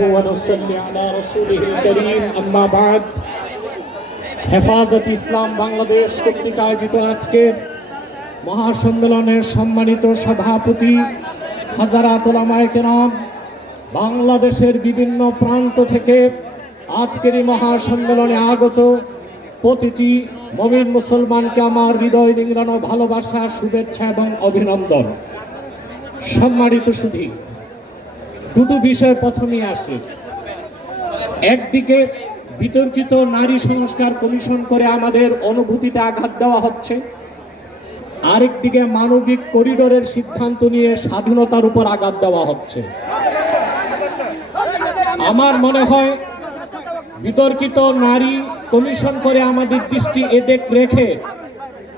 ونصلي على رسوله الكريم أما بعد হেফাজত ইসলাম বাংলাদেশ কর্তৃক আয়োজিত আজকের মহাসম্মেলনের সম্মানিত সভাপতি হাজারাত ওলামায়ে কেরাম বাংলাদেশের বিভিন্ন প্রান্ত থেকে আজকের এই মহাসম্মেলনে আগত প্রতিটি মমিন মুসলমানকে আমার হৃদয় নিংড়ানো ভালোবাসা শুভেচ্ছা এবং অভিনন্দন সম্মানিত সুধী দুটো বিষয় প্রথমেই আসে। একদিকে বিতর্কিত নারী সংস্কার কমিশন করে আমাদের অনুভূতিতে আঘাত দেওয়া হচ্ছে। আরেকদিকে মানবিক করিডোরের সিদ্ধান্ত নিয়ে স্বাধীনতার উপর আঘাত দেওয়া হচ্ছে। আমার মনে হয় বিতর্কিত নারী কমিশন করে আমাদের দৃষ্টি এদিক রেখে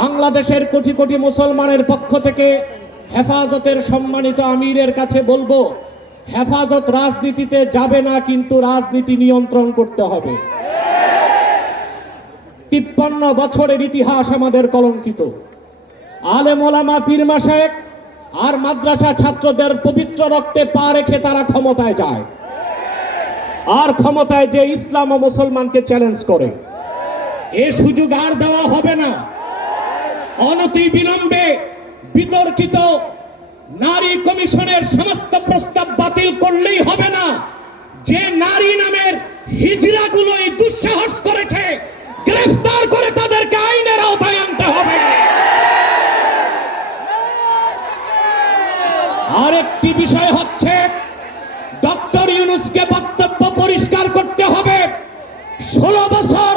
বাংলাদেশের কোটি কোটি মুসলমানের পক্ষ থেকে হেফাজতের সম্মানিত আমিরের কাছে বলব, হেফাজত রাজনীতিতে যাবে না, কিন্তু রাজনীতি নিয়ন্ত্রণ করতে হবে। তিপ্পান্ন বছরের ইতিহাস আমাদের কলঙ্কিত। আলেম ওলামা পীর মাসায়েক আর মাদ্রাসা ছাত্রদের পবিত্র রক্তে পা রেখে তারা ক্ষমতায় যায়। আর ক্ষমতায় যে ইসলাম ও মুসলমানকে চ্যালেঞ্জ করে। এ সুযোগ আর দেওয়া হবে না। অনতি বিলম্বে বিতর্কিত নারী কমিশনের সমস্ত প্রস্তাব বাতিল করলেই হবে না। যে নারী নামের হিজড়াগুলো দুঃসাহস করেছে, গ্রেফতার করে তাদেরকে আইনের আওতায় আনতে হবে। আরেকটি বিষয় হচ্ছে, ডক্টর ইউনুসকে বক্তব্য পরিষ্কার করতে হবে। ষোলো বছর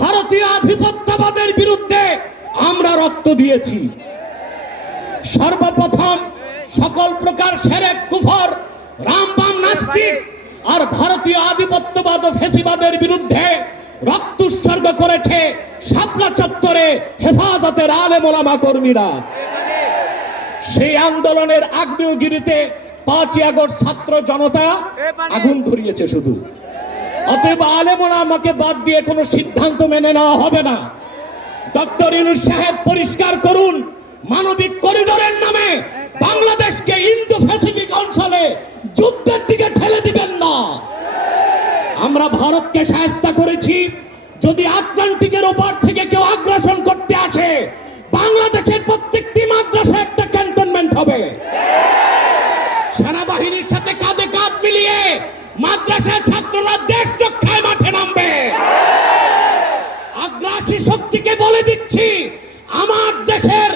ভারতীয় আধিপত্যবাদের বিরুদ্ধে আমরা রক্ত দিয়েছি। সর্বপ্রথম সকল প্রকার সেরেক, কুফর রামবাম নাস্তিক আর ভারতীয় আধিপত্যবাদ ও ফেসিবাদের বিরুদ্ধে রক্ত উৎসর্গ করেছে শাপলা চত্বরে হেফাজতের আলেম ওলামা কর্মীরা। সেই আন্দোলনের আগ্নেয়গিরিতে পাঁচই আগস্ট ছাত্র জনতা আগুন ধরিয়েছে শুধু। অতএব আলেমনা আমাকে বাদ দিয়ে কোনো সিদ্ধান্ত মেনে নেওয়া হবে না। ডক্টর ইউনুস সাহেব পরিষ্কার করুন, মানবিক করিডোরের নামে বাংলাদেশকে ইন্দো প্যাসিফিক অঞ্চলে যুদ্ধের দিকে ঠেলে দিবেন না। আমরা ভারতকে সাহায্য করেছি, যদি আটলান্টিকের ওপার থেকে কেউ আগ্রাসন করতে আসে, বাংলাদেশের প্রত্যেকটি আগ্রাসী শক্তিকে বলে দিচ্ছি, আমার দেশের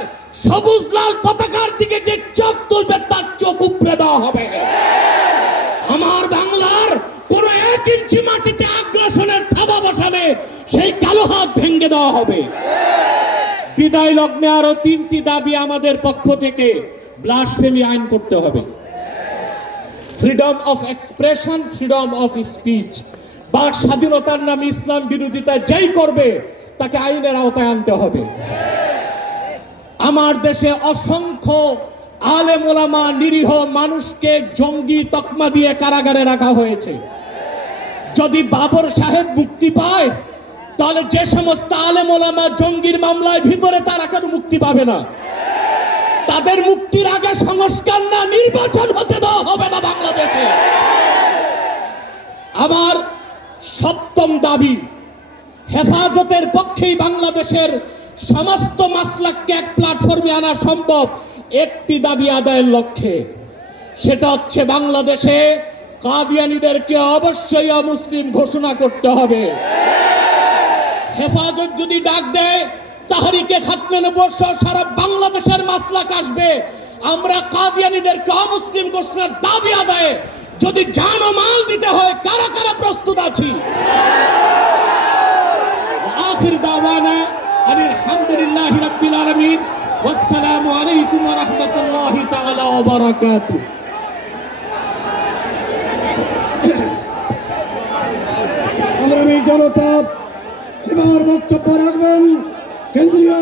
সবুজ লাল পতাকার দিকে যে চোখ তুলবে, তার চোখ উপড়ে দেওয়া হবে। আমার বাংলার কোন এক ইঞ্চি মাটিতে আগ্রাসনের থাবা বসালে সেই কালো হাত ভেঙে দেওয়া হবে। বিদায় লগ্নে আরও তিনটি দাবি আমাদের পক্ষ থেকে ব্লাসফেমি আইন করতে হবে। Freedom of expression freedom of speech বাক স্বাধীনতার নামে ইসলাম বিরোধিতা যেই করবে তাকে আইনের আওতায় আনতে হবে। আমার দেশে অসংখ্য আলেম ওলামা নিরীহ মানুষকে জঙ্গি তকমা দিয়ে কারাগারে রাখা হয়েছে। যদি বাবর সাহেব মুক্তি পায়, তাহলে যে সমস্ত আলেম ওলামা জঙ্গির মামলায় ভিতরে তারা কেন মুক্তি পাবে না। তাদের মুক্তির আগে সংস্কার না, নির্বাচন হতে দেওয়া হবে না বাংলাদেশে। আমার সপ্তম দাবি হেফাজতের পক্ষেই বাংলাদেশের সমস্ত মাসলাককে এক প্ল্যাটফর্মে আনা সম্ভব, একটি দাবি আদায়ের লক্ষ্যে। সেটা হচ্ছে বাংলাদেশে কাদিয়ানিদেরকে অবশ্যই অমুসলিম ঘোষণা করতে হবে। হেফাজত যদি ডাক দেয়, তাহারিকে খাতমে নবর্ষ সারা বাংলাদেশের মাসলাক আসবে। আমরা কাদিয়ানিদেরকে অমুসলিম ঘোষণার দাবি আদায়ে যদি জান মাল দিতে হয়, কারা কারা প্রস্তুত আছি? আখির দাওয়ানা আলহামদুলিল্লাহ রাব্বিল আলামিন। ওয়াসসালামু আলাইকুম ওয়া রাহমাতুল্লাহি তাআলা ওয়া বারাকাতুহু। জনতা এবার বক্তব্য রাখবেন। কেন্দ্রীয়